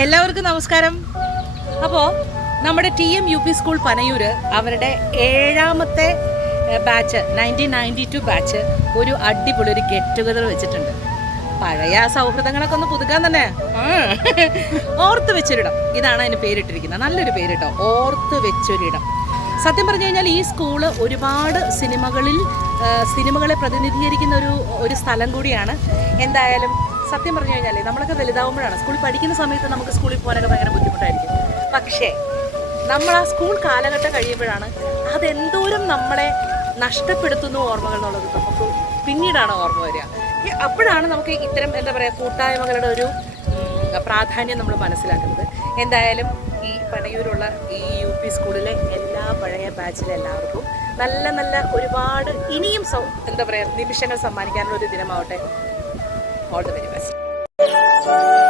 എല്ലാവർക്കും നമസ്കാരം. അപ്പോൾ നമ്മുടെ TM UP സ്കൂൾ പനയൂർ അവരുടെ 7ാമത്തെ ബാച്ച് 1992 ബാച്ച് ഒരു അടിപൊളി ഒരു ഗെറ്റ് ടുഗദർ വെച്ചിട്ടുണ്ട്. പഴയ സൗഹൃദങ്ങളൊക്കെ ഒന്ന് പുതുക്കാൻ തന്നെ ഓർത്ത് വെച്ചൊരിടം. ഇതാണ് അതിന് പേരിട്ടിരിക്കുന്നത്. നല്ലൊരു പേര് കേട്ടോ, ഓർത്ത് വെച്ചൊരിടം. സത്യം പറഞ്ഞു കഴിഞ്ഞാൽ ഈ സ്കൂള് ഒരുപാട് സിനിമകളെ പ്രതിനിധീകരിക്കുന്ന ഒരു സ്ഥലം കൂടിയാണ്. എന്തായാലും സത്യം പറഞ്ഞു കഴിഞ്ഞാൽ നമ്മളൊക്കെ വലുതാവുമ്പോഴാണ്, സ്കൂളിൽ പഠിക്കുന്ന സമയത്ത് നമുക്ക് സ്കൂളിൽ പോകാനൊക്കെ ഭയങ്കര ബുദ്ധിമുട്ടായിരിക്കും. പക്ഷേ നമ്മൾ ആ സ്കൂൾ കാലഘട്ടം കഴിയുമ്പോഴാണ് അതെന്തോരം നമ്മളെ നഷ്ടപ്പെടുത്തുന്നു ഓർമ്മകൾ എന്നുള്ളത് നമുക്ക് പിന്നീടാണ് ഓർമ്മ വരിക. അപ്പോഴാണ് നമുക്ക് ഇത്തരം എന്താ പറയുക കൂട്ടായ്മകളുടെ ഒരു പ്രാധാന്യം നമ്മൾ മനസ്സിലാക്കുന്നത്. എന്തായാലും ഈ പനയൂരുള്ള ഈ UP സ്കൂളിലെ എല്ലാ പഴയ ബാച്ചിലെ എല്ലാവർക്കും നല്ല നല്ല ഒരുപാട് ഇനിയും എന്താ പറയുക നിമിഷങ്ങൾ സമ്മാനിക്കാനുള്ള ഒരു ദിനമാവട്ടെ. All the very best.